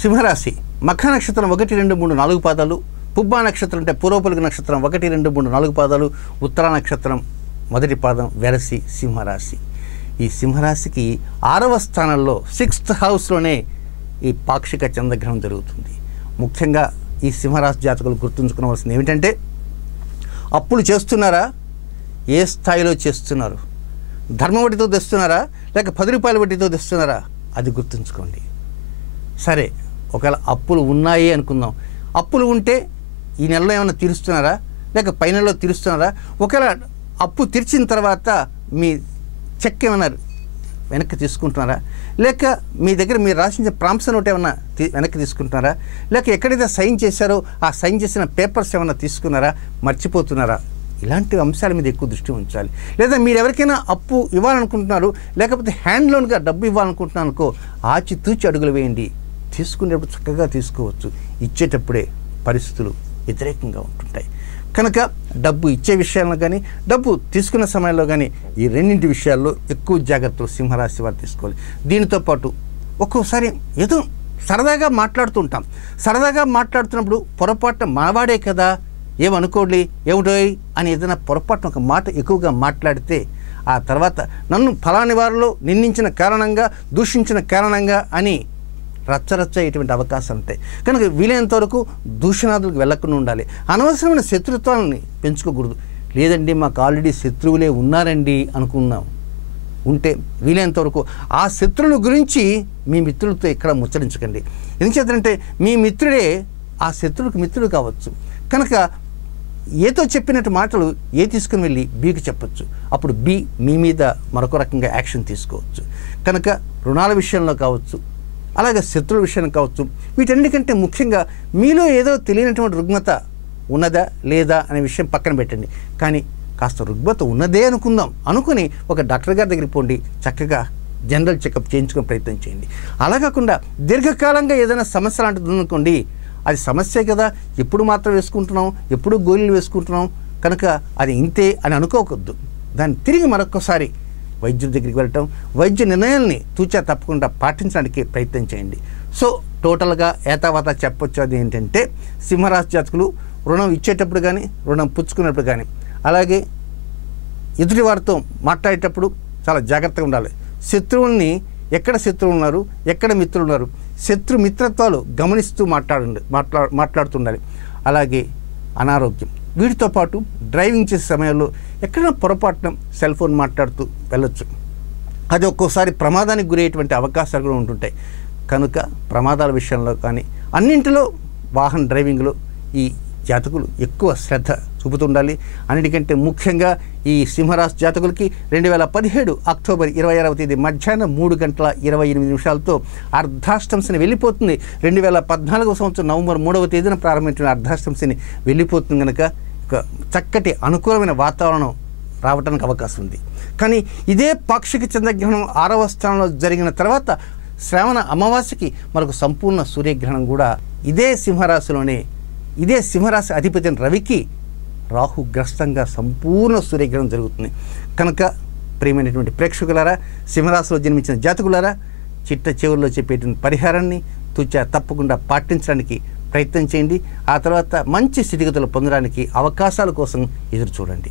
సింహరాశి మఖ నక్షత్రం 1, 2, 3, 4 పాదాలు, పుబ్బా నక్షత్రం అంటే పూర్వపులుగు నక్షత్రం 1, 2, 3, 4 పాదాలు, ఉత్తరా నక్షత్రం మొదటి పాదం వెరసి సింహరాశి. ఈ సింహరాశికి 6వ స్థానంలో 6th హౌస్లోనే ఈ పాక్షిక చంద్రగ్రహణం జరుగుతుంది. ముఖ్యంగా ఈ సింహరాశి జాతకులు గుర్తుంచుకోవాల్సింది ఏమిటంటే, అప్పులు చేస్తున్నారా, ఏ స్థాయిలో చేస్తున్నారు, ధర్మ వడ్డీతో తెస్తున్నారా లేక 10 రూపాయల వడ్డీతో తెస్తున్నారా, అది గుర్తుంచుకోండి. సరే, ఒకవేళ అప్పులు ఉన్నాయి అనుకుందాం, అప్పులు ఉంటే ఈ నెలలో ఏమైనా తీరుస్తున్నారా లేక పై నెలలో తీరుస్తున్నారా, ఒకవేళ అప్పు తీర్చిన తర్వాత మీ చెక్ ఏమైనా వెనక్కి తీసుకుంటున్నారా, లేక మీ దగ్గర మీరు రాసిన ప్రాంప్షన్ నోట్ ఏమైనా వెనక్కి తీసుకుంటున్నారా, లేక ఎక్కడైతే సైన్ చేశారో ఆ సైన్ చేసిన పేపర్స్ ఏమైనా తీసుకున్నారా, మర్చిపోతున్నారా, ఇలాంటి అంశాల మీద ఎక్కువ దృష్టి ఉంచాలి. లేదా మీరు ఎవరికైనా అప్పు ఇవ్వాలనుకుంటున్నారు, లేకపోతే హ్యాండ్ లోన్గా డబ్బు ఇవ్వాలనుకుంటున్నారు అనుకో, ఆచితూచి అడుగులు వేయండి. తీసుకునేటప్పుడు చక్కగా తీసుకోవచ్చు, ఇచ్చేటప్పుడే పరిస్థితులు వ్యతిరేకంగా ఉంటుంటాయి. కనుక డబ్బు ఇచ్చే విషయాల్లో కానీ డబ్బు తీసుకునే సమయంలో కానీ ఈ రెండింటి విషయాల్లో ఎక్కువ జాగ్రత్తలు సింహరాశి వారు తీసుకోవాలి. దీనితో పాటు ఒక్కోసారి ఏదో సరదాగా మాట్లాడుతుంటాం, సరదాగా మాట్లాడుతున్నప్పుడు పొరపాటున మనవాడే కదా, ఏమనుకోండి ఏమిటో అని ఏదైనా పొరపాటున ఒక మాట ఎక్కువగా మాట్లాడితే ఆ తర్వాత నన్ను ఫలాని వారిలో నిందించిన కారణంగా, దూషించిన కారణంగా అని రచ్చరచ్చ అయ్యేటువంటి అవకాశాలు ఉంటాయి. కనుక వీలైనంత వరకు దూషణాదులకు వెళ్ళకుండా ఉండాలి. అనవసరమైన శత్రుత్వాలని పెంచుకోకూడదు. లేదండి మాకు ఆల్రెడీ శత్రువులే ఉన్నారండి అనుకున్నాం ఉంటే వీలైనంత వరకు ఆ శత్రువుల గురించి మీ మిత్రులతో ఎక్కడ ముచ్చరించకండి. ఎందుచేతంటే మీ మిత్రుడే ఆ శత్రువులకు మిత్రుడు కావచ్చు. కనుక ఏతో చెప్పినట్టు మాటలు ఏ తీసుకుని వెళ్ళి బీకి చెప్పచ్చు. అప్పుడు బి మీ మీద మరొక రకంగా యాక్షన్ తీసుకోవచ్చు. కనుక రుణాల విషయంలో కావచ్చు, అలాగే శత్రువుల విషయం కావచ్చు, వీటన్నిటికంటే ముఖ్యంగా మీలో ఏదో తెలియనటువంటి రుగ్మత ఉన్నదా లేదా అనే విషయం పక్కన పెట్టండి. కానీ కాస్త రుగ్మత ఉన్నదే అనుకుని ఒక డాక్టర్ గారి దగ్గరికి పోండి, చక్కగా జనరల్ చెకప్ చేయించుకునే ప్రయత్నం చేయండి. అలా కాకుండా దీర్ఘకాలంగా ఏదైనా సమస్య లాంటిది ఉందనుకోండి, అది సమస్యే కదా, ఎప్పుడు మాత్రం వేసుకుంటున్నాం, ఎప్పుడు గోళీలు వేసుకుంటున్నాం, కనుక అది ఇంతే అని అనుకోవద్దు. దాన్ని తిరిగి మరొకసారి వైద్యుడి దగ్గరికి వెళ్ళటం, వైద్య నిర్ణయాల్ని తూచా తప్పకుండా పాటించడానికి ప్రయత్నం చేయండి. సో టోటల్గా ఏతావాత చెప్పొచ్చు అది ఏంటంటే, సింహరాశి జాతకులు రుణం ఇచ్చేటప్పుడు కానీ రుణం పుచ్చుకునేటప్పుడు కానీ, అలాగే ఎదుటి వారితో మాట్లాడేటప్పుడు చాలా జాగ్రత్తగా ఉండాలి. శత్రువుల్ని ఎక్కడ శత్రువులు ఉన్నారు, ఎక్కడ మిత్రులు ఉన్నారు, శత్రు మిత్రత్వాలు గమనిస్తూ మాట్లాడుతుండాలి. అలాగే అనారోగ్యం, వీటితో పాటు డ్రైవింగ్ చేసే సమయంలో ఎక్కడైనా పొరపాటున సెల్ ఫోన్ మాట్లాడుతూ వెళ్ళొచ్చు. అది ఒక్కోసారి ప్రమాదానికి గురయ్యేటువంటి అవకాశాలు కూడా ఉంటుంటాయి. కనుక ప్రమాదాల విషయంలో కానీ అన్నింటిలో వాహన డ్రైవింగ్లో ఈ జాతకులు ఎక్కువ శ్రద్ధ చూపుతుండాలి. అన్నిటికంటే ముఖ్యంగా ఈ సింహరాశి జాతకులకి 2017 అక్టోబర్ 26వ తేదీ మధ్యాహ్నం 3:28 అర్ధాష్టంశని వెళ్ళిపోతుంది. 2014వ సంవత్సరం నవంబర్ 3వ తేదీన ప్రారంభించిన అర్ధాష్టంశని వెళ్ళిపోతుంది. కనుక ఒక చక్కటి అనుకూలమైన వాతావరణం రావడానికి అవకాశం ఉంది. కానీ ఇదే పాక్షిక చంద్రగ్రహణం 6వ స్థానంలో జరిగిన తర్వాత శ్రావణ అమావాస్యకి మరొక సంపూర్ణ సూర్యగ్రహణం కూడా ఇదే సింహరాశిలోనే, ఇదే సింహరాశి అధిపతి రవికి రాహుగ్రస్తంగా సంపూర్ణ సూర్యగ్రహణం జరుగుతుంది. కనుక ప్రియమైనటువంటి ప్రేక్షకులారా, సింహరాశిలో జన్మించిన జాతకులారా, చిట్ట చివరిలో చెప్పేటువంటి పరిహారాన్ని తూచా తప్పకుండా పాటించడానికి ప్రయత్నం చేయండి. ఆ తర్వాత మంచి స్థితిగతులు పొందడానికి అవకాశాల కోసం ఎదురు చూడండి.